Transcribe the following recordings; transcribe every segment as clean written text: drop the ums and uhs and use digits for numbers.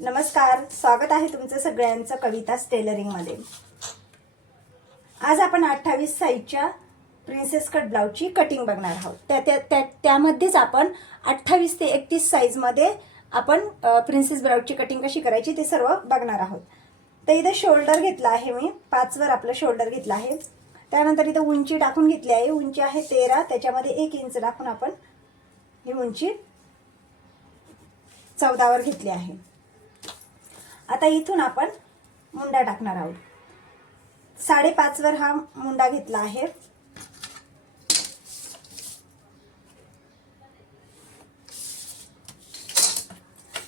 नमस्कार, स्वागत आहे तुमचं सगळ्यांचं कवितास टेलरिंगमध्ये। आज आपण 28 साईजच्या प्रिन्सेस कट ब्लाउजची कटिंग बघणार आहोत। त्यामध्येच आपण 28 ते 31 साईजमध्ये आपण प्रिन्सेस ब्लाउजची कटिंग कशी करायची ते सर्व बघणार आहोत। तर इथे शोल्डर घेतला आहे मी 5 वर आपलं शोल्डर घेतला आहे। त्यानंतर इथे उंची टाकून घेतली आहे। उंची आहे 13, त्याच्यामध्ये 1 इंच टाकून आपण ही उंची 14 वर घेतली आहे। आता इथून आपण मुंडा टाकणार आहोत। 5.5 वर हा मुंडा घेतला आहे।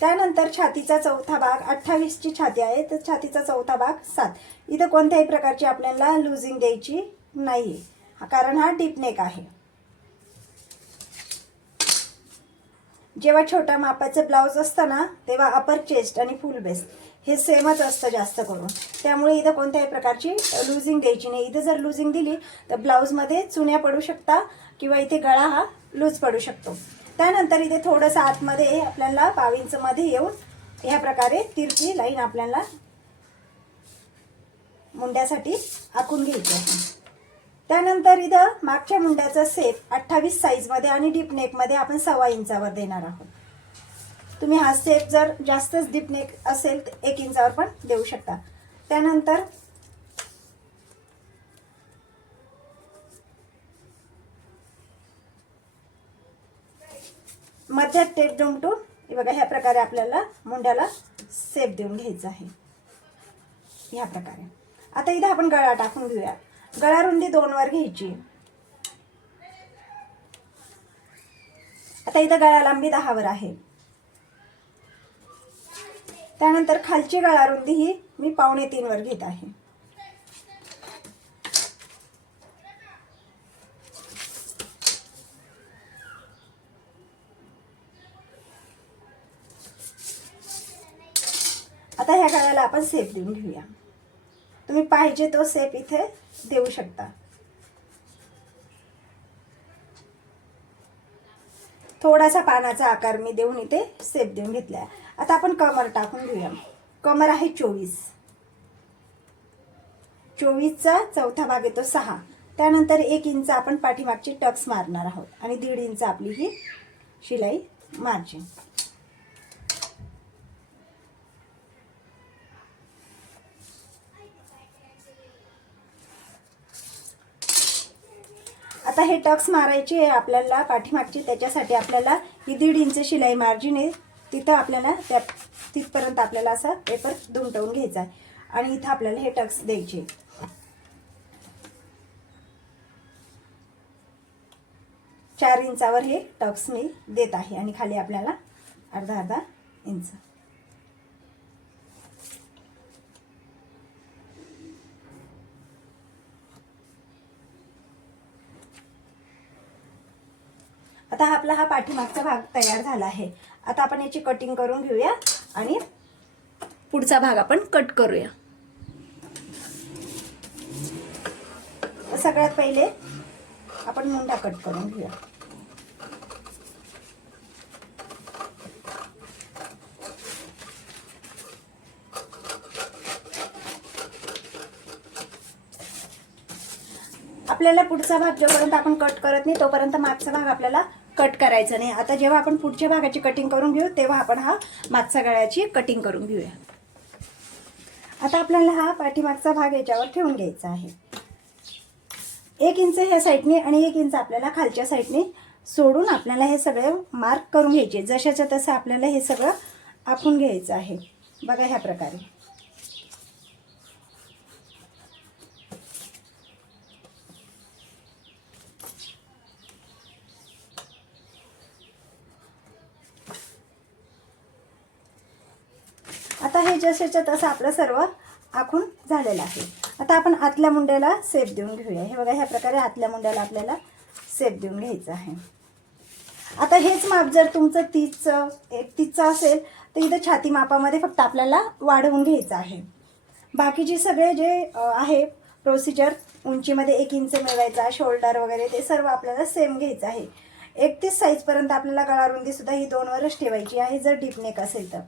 त्यानंतर छातीचा चौथा भाग 28 ची छाती आहे, तर छातीचा चौथा भाग 7। इथे कोणत्याही प्रकारची आपल्याला लूजिंग द्यायची नाही, कारण हा डीप नेक आहे। जेव्हा छोट्या मापाचं ब्लाउज असतं ना, तेव्हा अपर चेस्ट आणि फुल बेस्ट हे सेमच असतं जास्त करून, त्यामुळे इथे कोणत्याही प्रकारची लूजिंग द्यायची नाही। इथे जर लूजिंग दिली तर ब्लाउजमध्ये चुन्या पडू शकता किंवा इथे गळा हा लूज पडू शकतो। त्यानंतर इथे थोडंसं आतमध्ये आपल्याला 22 इंच मध्ये येऊन ह्या प्रकारे तिरकी लाईन आपल्याला मुंड्यासाठी आखून घ्यायची आहे। त्यानंतर इथं मागच्या मुंड्याचा सेप 28 साईजमध्ये आणि डीप नेकमध्ये आपण 1.25 इंचावर देणार आहोत। तुम्ही हा सेप जर जास्तच डीप नेक असेल तर 1 इंचावर पण देऊ शकता। त्यानंतर मध्यात टेप दुमटून हे बघा ह्या प्रकारे आपल्याला मुंड्याला सेप देऊन घ्यायचा आहे ह्या प्रकारे। आता इथे आपण गळा टाकून घेऊया। गळा रुंदी 2 वर घ्यायची। आता इथं गळा लांबी 10 वर आहे। त्यानंतर खालची गळा रुंदी ही मी 2.25 वर घेत आहे। आता ह्या गळ्याला आपण सेप देऊन घेऊया। तुम्ही पाहिजे तो सेप इथे देऊ शकता। थोडासा पानाचा आकार मी देऊन इथे सेप देऊन घेतला। आता आपण कमर टाकून घेऊया। कमर आहे 24। 24चा चौथा भाग येतो 6। त्यानंतर 1 इंच आपण पाठीमागची टक्स मारणार आहोत आणि 1.5 इंच आपली ही शिलाई मार्जिन। आता हे टक्स मारायची आहे आपल्याला पाठीमागची, त्याच्यासाठी आपल्याला ही 1.5 इंच शिलाई मार्जिन आहे, तिथं आपल्याला तिथपर्यंत आपल्याला असा पेपर दुमटवून घ्यायचा आहे आणि इथं आपल्याला हे टक्स द्यायचे। 4 इंचावर हे टक्स मी देत आहे आणि खाली आपल्याला अर्धा इंच। आता आपला हा पाठीमागचा भाग तयार झाला आहे। आता आपण याची कटिंग करून घेऊया आणि पुढचा भाग आपण कट करूया। सगळ्यात पहिले आपण मुंडा कट करून घेऊया। आपल्याला पुढचा भाग जोपर्यंत आपण कट करत नाही तोपर्यंत मागचा भाग आपल्याला कट करायचा नाही। आता जेव्हा आपण पुढच्या भागाची कटिंग करून घेऊ तेव्हा आपण हा मागच्या गळ्याची कटिंग करून घेऊया। आता आपल्याला हा पाठीमागचा भाग याच्यावर ठेवून घ्यायचा आहे। 1 इंच ह्या साईडने आणि 1 इंच आपल्याला खालच्या साईडने सोडून आपल्याला हे सगळे मार्क करून घ्यायचे। जशाच्या तसं आपल्याला हे सगळं आखून घ्यायचं आहे। बघा ह्या प्रकारे। आता हे जशाच्या तसं आपलं सर्व आखून झालेलं आहे। आता आपण आतल्या मुंड्याला सेप देऊन घेऊया। हे बघा ह्या प्रकारे आतल्या मुंड्याला आपल्याला सेप देऊन घ्यायचं आहे। आता हेच माप जर तुमचं 30 असेल तर इथं छाती मापामध्ये फक्त आपल्याला वाढवून घ्यायचं आहे। बाकीचे सगळे जे आहे प्रोसिजर, उंचीमध्ये 1 इंच मिळवायचा, शोल्डर वगैरे ते सर्व आपल्याला सेम घ्यायचं आहे। 31 साईजपर्यंत आपल्याला गळा रुंदी सुद्धा ही 2 वरच ठेवायची आहे जर डीप नेक असेल तर।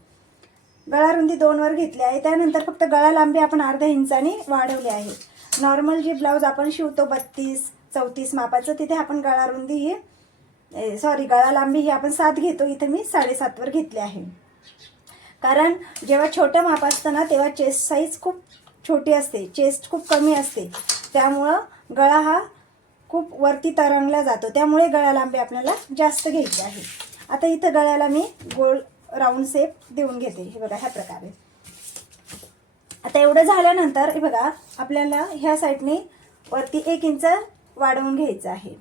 गळा रुंदी 2 वर घेतली आहे. त्यानंतर फक्त गळा लांबी आपण अर्धा इंचाने वाढवली आहे. नॉर्मल जे ब्लाऊज आपण शिवतो 32-34 मापाचं, तिथे आपण गळा रुंदी ही गळा लांबी ही आपण 7 घेतो. इथे मी 7.5 वर घेतली आहे. कारण जेव्हा छोटं माप असतं ना तेव्हा चेस्ट साईज खूप छोटी असते, चेस्ट खूप कमी असते, त्यामुळं गळा हा खूप वरती तरंगला जातो. त्यामुळे गळा लांबी आपल्याला जास्त घ्यायची आहे. आता इथं गळ्याला मी गोल राऊंड शेप देऊन घेते. हे बघा ह्या प्रकारे. आता एवढं झाल्यानंतर हे बघा आपल्याला ह्या साईडने वरती 1 इंच वाढवून घ्यायचं आहे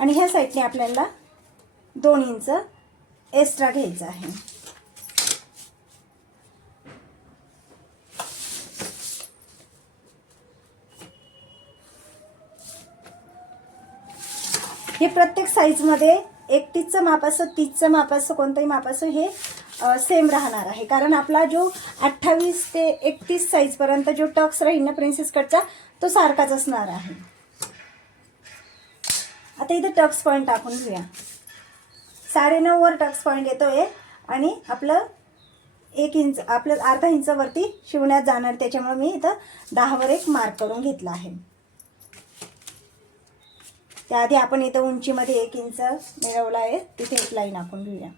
आणि ह्या साईडने आपल्याला 2 इंच एक्स्ट्रा घ्यायचं आहे. हे प्रत्येक साईजमध्ये 31चं माप असो 30चं माप असो कोणतंही माप असो हे सेम राहणार आहे. कारण आपला जो 28 ते 31 साईजपर्यंत जो टक्स राहील ना प्रिन्सेस कटचा तो सारखाच असणार आहे. आता इथे टक्स पॉईंट टाकून घेऊया. 9.5 वर टक्स पॉईंट येतोय आणि आपलं 1 इंच आपलं अर्धा इंच वरती शिवण्यात जाणार. त्याच्यामुळे मी इथं 10 वर एक मार्क करून घेतला आहे. त्याआधी आपण इथं उंचीमध्ये 1 इंच मिळवला आहे, तिथे एक लाईन आखून घेऊया.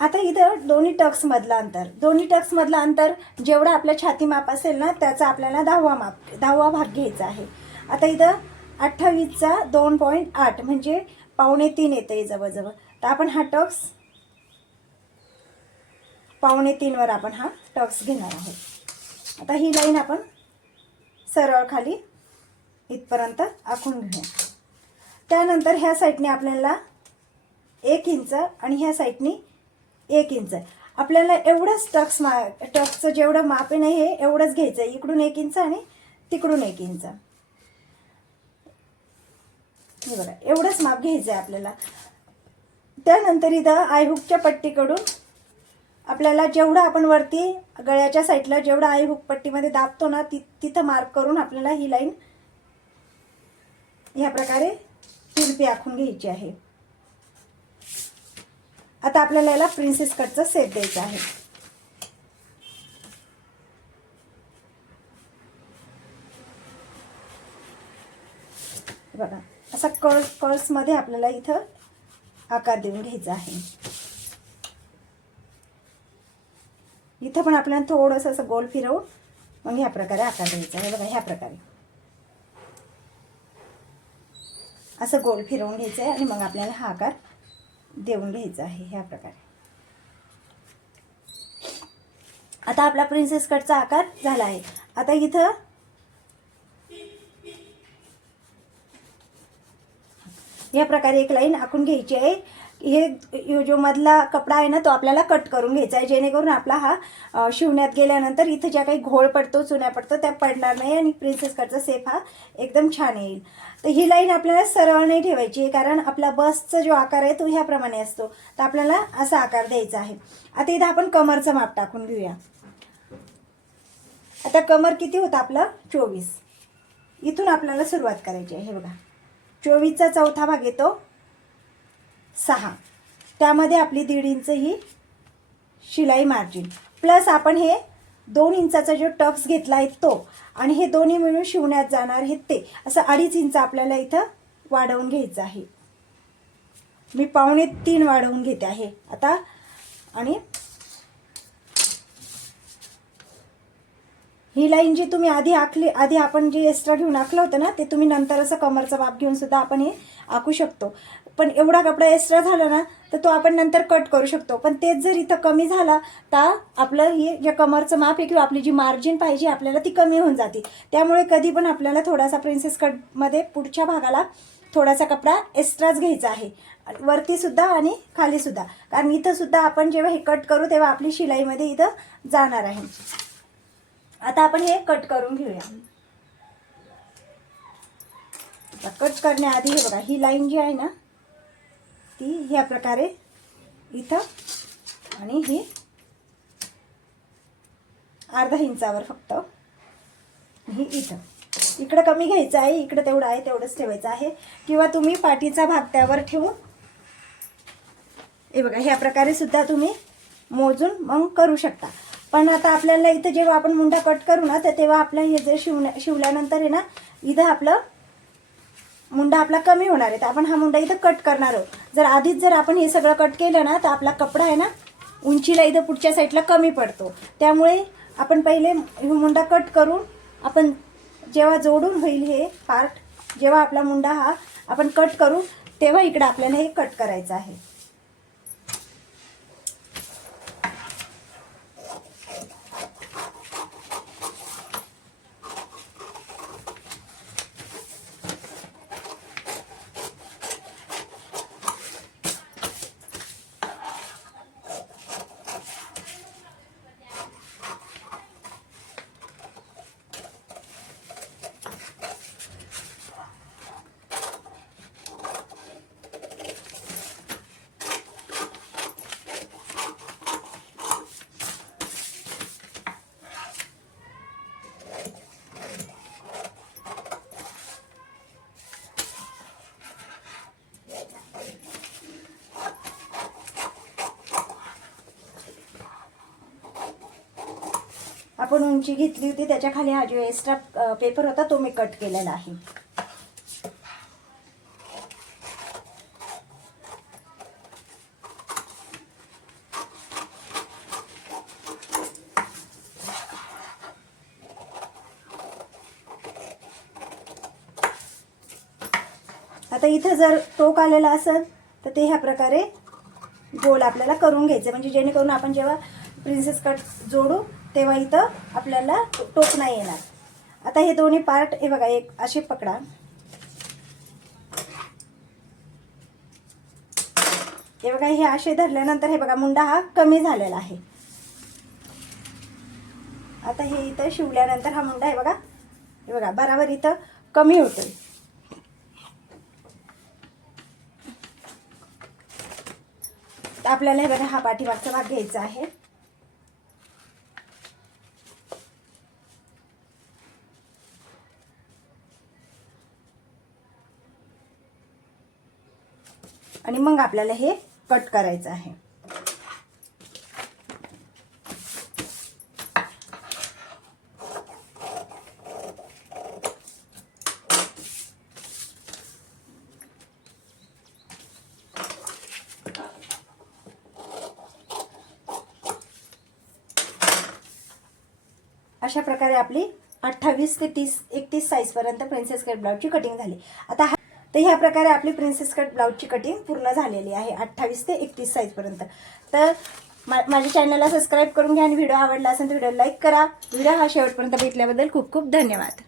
आता इथं दोन्ही टक्स मधलं अंतर जेवढं आपल्या छाती माप असेल ना त्याचा आपल्याला 10वा भाग घ्यायचा आहे. आता इथं 28चा 2.8 म्हणजे 2.25 येते जवळजवळ. तर आपण हा टक्स 2.25 वर आपण हा टक्स घेणार आहोत. आता ही लाईन आपण सरळ खाली इथपर्यंत आखून घेऊया. त्यानंतर ह्या साईडने आपल्याला 1 इंच आणि ह्या साईडने 1 इंच आपल्याला एवढंच टक्सचं जेवढं माप आहे ना हे एवढंच घ्यायचं आहे. इकडून 1 इंच आणि तिकडून 1 इंच. हे बघा एवढंच माप घ्यायचं आहे आपल्याला. त्यानंतर इथं आयहुकच्या पट्टीकडून आपल्याला जेवढं आपण वरती गळ्याच्या साईडला जेवढं आयहुक पट्टीमध्ये दाबतो ना तिथं मार्क करून आपल्याला ही लाईन ह्या प्रकारे तिरपी आखून घ्यायची आहे. आता आपल्याला याला प्रिन्सेस कटचा शेप द्यायचा आहे. बघा असा कर्ल्समध्ये आपल्याला इथं आकार देऊन घ्यायचा आहे. इथं पण आपल्याला थोडंसं असं गोल फिरवून मग ह्या प्रकारे आकार द्यायचा आहे. बघा ह्या प्रकारे असं गोल फिरवून घ्यायचं आहे आणि मग आपल्याला हा आकार देऊन घ्यायचा आहे ह्या प्रकारे. आता आपला प्रिन्सेस कटचा आकार झाला आहे. आता इथं या प्रकारे एक लाईन आखून घ्यायची आहे. हे जो मधला कपडा आहे ना तो आपल्याला कट करून घ्यायचा आहे जेणेकरून आपला हा शिवण्यात गेल्यानंतर इथं ज्या काही घोळ पडतो चुन्या पडतो त्या पडणार नाही आणि प्रिन्सेस कटचा शेप हा एकदम छान येईल. तर ही लाईन आपल्याला सरळ नाही ठेवायची आहे कारण आपला बसचा जो आकार आहे तो ह्याप्रमाणे असतो. तर आपल्याला असा आकार द्यायचा आहे. आता इथं आपण कमरचं माप टाकून घेऊया. आता कमर किती होतं आपलं 24. इथून आपल्याला सुरुवात करायची आहे. हे बघा 24चा चौथा भाग येतो 6. त्यामध्ये आपली 1.5 इंच ही शिलाई मार्जिन प्लस आपण हे 2 इंचाचा जो टक्स घेतला आहे तो आणि हे दोन्ही मिळून शिवण्यात जाणार हे ते असं 2.5 इंच आपल्याला इथं वाढवून घ्यायचं आहे. मी 2.25 वाढवून घेते आहे आता. आणि ही लाईन जी तुम्ही आधी आपण जे एक्स्ट्रा घेऊन आखलं होतं ना ते तुम्ही नंतर असं कमरचा माप घेऊन सुद्धा आपण हे आखू शकतो. पण एवढा कपडा एक्स्ट्रा झाला ना तर तो आपण नंतर कट करू शकतो. पण तेच जर इथं कमी झाला तर आपलं हे जे कमरचं माप आहे किंवा आपली जी मार्जिन पाहिजे आपल्याला ती कमी होऊन जाते. त्यामुळे कधी पण आपल्याला थोडासा प्रिन्सेस कटमध्ये पुढच्या भागाला थोडासा कपडा एक्स्ट्राच घ्यायचा आहे वरती सुद्धा आणि खाली सुद्धा. कारण इथं सुद्धा आपण जेव्हा हे कट करू तेव्हा आपली शिलाईमध्ये इथं जाणार आहे. आता आपण हे कट करून घेऊया. कट करण्याआधी हे बघा ही लाईन जी आहे ना ती ह्या प्रकारे इथं आणि ही अर्धा इंचावर फक्त ही इथं इकडं कमी घ्यायचं आहे, इकडं तेवढं आहे तेवढंच ठेवायचं आहे, किंवा तुम्ही पाठीचा भाग त्यावर ठेवून हे बघा ह्या प्रकारे सुद्धा तुम्ही मोजून मग करू शकता. पण आता आपल्याला इथं जेव्हा आपण मुंडा कट करू ना तर तेव्हा आपलं हे जर शिवल्यानंतर आहे ना इथं आपलं मुंडा आपला कमी होणार आहे, तर आपण हा मुंडा इथं कट करणार आहोत. जर आधीच जर आपण हे सगळं कट केलं ना तर आपला कपडा आहे ना उंचीला इथं पुढच्या साईडला कमी पडतो. त्यामुळे आपण पहिले मुंडा कट करून आपण जेव्हा जोडून होईल हे पार्ट, जेव्हा आपला मुंडा हा आपण कट करू तेव्हा इकडं आपल्याला हे कट करायचं आहे. आपण उंची घेतली होती त्याच्या खाली हा जो एक्स्ट्रा पेपर होता तो मी कट केलेला आहे. आता इथं जर टोक आलेला असेल तर ते ह्या प्रकारे गोल आपल्याला करून घ्यायचे, म्हणजे जेणेकरून आपण जेव्हा प्रिन्सेस कट जोडू तेव्हा इथं आपल्याला टोक नाही येणार. आता हे दोन्ही पार्ट हे बघा एक असे पकडा, हे बघा हे असे धरल्यानंतर हे बघा मुंडा हा कमी झालेला आहे. आता हे इथं शिवल्यानंतर हा मुंडा हे बघा बराबर इथं कमी होतोय. आपल्याला हे बघा हा पाठीमागचा भाग घ्यायचा आहे. आणि मग आपल्याला हे कट करायचं आहे. अशा प्रकारे आपली 28 ते 31 साईज पर्यंत प्रिन्सेस कट ब्लाउजची कटिंग झाली. आता तर ह्या प्रकारे आपली प्रिन्सेस कट ब्लाउजची कटिंग पूर्ण झालेली आहे 28 ते 31 साईज पर्यंत. तर माझ्या चॅनलला सबस्क्राईब करून घ्या आणि व्हिडिओ आवडला असेल तर व्हिडिओ लाईक करा. व्हिडिओ हा शेवटपर्यंत बघितल्याबद्दल खूप खूप धन्यवाद.